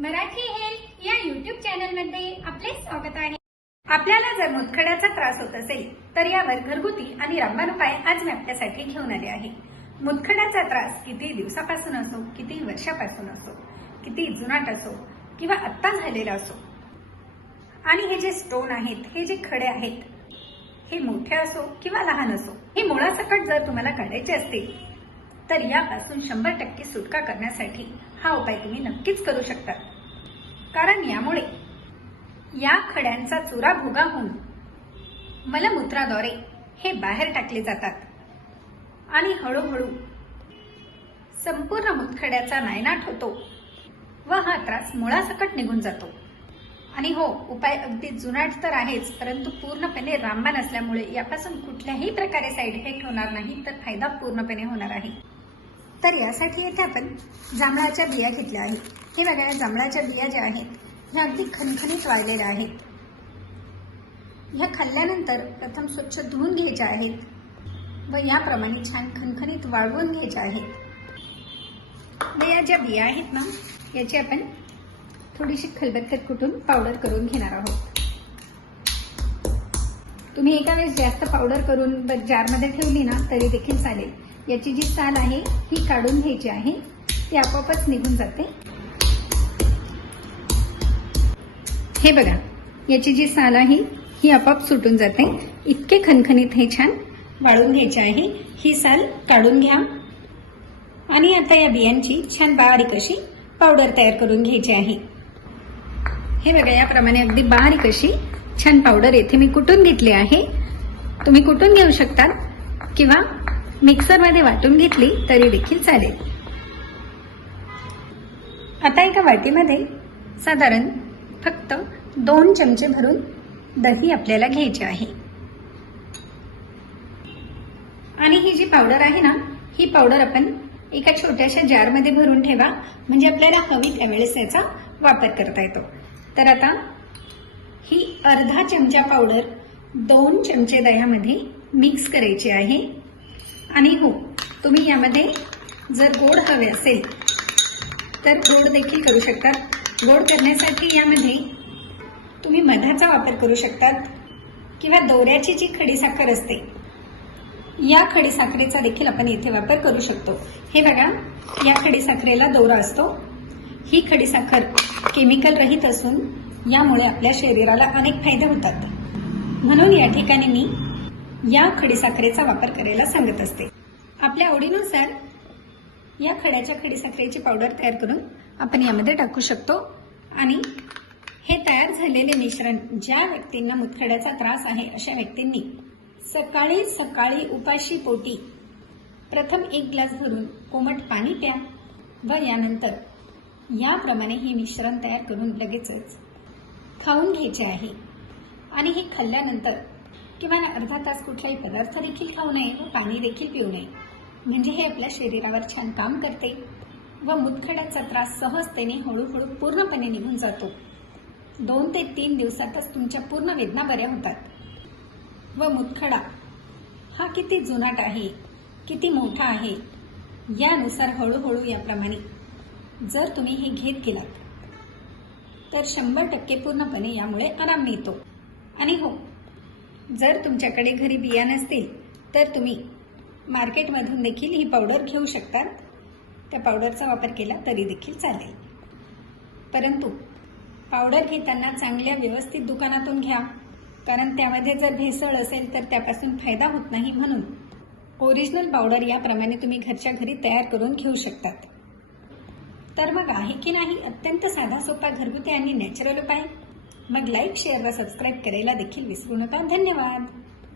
Marathi health या YouTube चॅनलमध्ये आपले स्वागत आहे. आपल्याला जर मुतखड्याचा त्रास होत असेल तर यावर घरगुती आणि रामबाण उपाय आज मी आपल्यासाठी घेऊन आले आहे. मुतखड्याचा त्रास किती दिवसापासून असो किती वर्षापासून असो किती जुनाट असो किंवा आत्ता झालेला असो आणि हे जे स्टोन आहेत हे जे खडे आहेत हे मोठे असो किंवा लहान असो हे मुळासकट जर तुम्हाला काढायचे असतील तर यापासून शंभर टक्के सुटका करण्यासाठी हा उपाय तुम्ही नक्कीच करू शकता. कारण यामुळे या खड्यांचा चुरा भोगा होऊन मलमूत्राद्वारे हे बाहेर टाकले जातात. आणि हळूहळू संपूर्ण मुतखड्याचा नायनाट होतो व हा त्रास मुळासकट निघून जातो. आणि हो उपाय अगदी जुनाट तर आहेच परंतु पूर्णपणे रामबाण असल्यामुळे यापासून कुठल्याही प्रकारे साईड इफेक्ट होणार नाही तर फायदा पूर्णपणे होणार आहे. तर यासाठी येथे आपण जांभळाच्या बिया घेतल्या आहेत. हे बघा या जांभळाच्या बिया ज्या आहेत ह्या अगदी खणखणीत वाळलेल्या आहेत. ह्या खाल्ल्यानंतर प्रथम स्वच्छ धुवून घ्यायच्या आहेत व याप्रमाणे छान खणखणीत वाळवून घ्यायच्या आहेत. व या ज्या बिया आहेत ना याची आपण थोडीशी खलबत्त्यात कुठून पावडर करून घेणार आहोत. तुम्ही एका वेळेस जास्त पावडर करून ब- जारमध्ये ठेवली ना तरी देखील चालेल. याची जी साल आहे ही काढून घ्यायची आहे. ती आपोआपच निघून जाते. हे बघा याची जी साल आहे ही आपोआप सुटून जाते. इतके खणखणीत हे छान वाळून घ्यायचे आहे. ही साल काढून घ्या. आणि आता या बियांची छान बारीक अशी पावडर तयार करून घ्यायची आहे. हे बघा याप्रमाणे अगदी बारीक अशी छान पावडर येथे मी कुटून घेतली आहे. तुम्ही कुटून घेऊ शकता किंवा मिक्सरमध्ये वाटून घेतली तरी देखील चालेल. आता एका वाटीमध्ये साधारण फक्त दोन चमचे भरून दही आपल्याला घ्यायचे आहे. आणि ही जी पावडर आहे ना ही पावडर आपण एका छोट्याशा जारमध्ये भरून ठेवा म्हणजे आपल्याला हवी त्यावेळेस याचा वापर करता येतो. तर आता ही अर्धा चमचा पावडर दोन चमचे दह्यामध्ये मिक्स करायची आहे. आणि हो तुम्ही यामध्ये जर गोड हवे असेल तर गोड देखील करू शकतात. गोड करण्यासाठी यामध्ये तुम्ही मधाचा वापर करू शकतात किंवा दौऱ्याची जी खडीसाखर असते या खडीसाखरेचा देखील आपण येथे वापर करू शकतो. हे बघा या खडीसाखरेला दौरा असतो. ही खडीसाखर केमिकल रहित असून यामुळे आपल्या शरीराला अनेक फायदे होतात. म्हणून या ठिकाणी मी या खडीसाखरेचा वापर करायला सांगत असते. आपल्या आवडीनुसार या खड्याच्या खडीसाखरेची पावडर तयार करून आपण यामध्ये टाकू शकतो. आणि हे तयार झालेले मिश्रण ज्या व्यक्तींना मुतखड्याचा त्रास आहे अशा व्यक्तींनी सकाळी सकाळी उपाशी पोटी प्रथम एक ग्लास भरून कोमट पाणी प्या व यानंतर याप्रमाणे हे मिश्रण तयार करून लगेचच खाऊन घ्यायचे आहे. आणि हे खाल्ल्यानंतर किमान अर्धा तास कुठलाही पदार्थ देखील खाऊ नये व पाणी देखील पिऊ नये. म्हणजे हे आपल्या शरीरावर छान काम करते व मुतखड्याचा त्रास सहजतेने हळूहळू पूर्णपणे निघून जातो. दोन ते तीन दिवसातच तुमच्या पूर्ण वेदना बऱ्या होतात. व मुतखडा हा किती जुनाट आहे किती मोठा आहे यानुसार हळूहळू याप्रमाणे जर तुम्ही हे घेत गेलात तर शंभर टक्के पूर्णपणे यामुळे आराम मिळतो. आणि हो जर तुमच्याकडे घरी बिया नसतील तर तुम्ही मार्केटमधून देखील ही पावडर घेऊ शकतात त्या पावडरचा वापर केला तरी देखील चालेल. परंतु पावडर घेताना चांगल्या व्यवस्थित दुकानातून घ्या कारण त्यामध्ये जर भेसळ असेल तर त्यापासून फायदा होत नाही म्हणून ओरिजिनल पावडर याप्रमाणे तुम्ही घरच्या घरी तयार करून घेऊ शकतात. तर मग आहे की नाही? अत्यंत साधा सोपा घरगुती आणि नॅचरल उपाय. मग लाईक शेअर व सबस्क्राईब करायला देखील विसरू नका. धन्यवाद.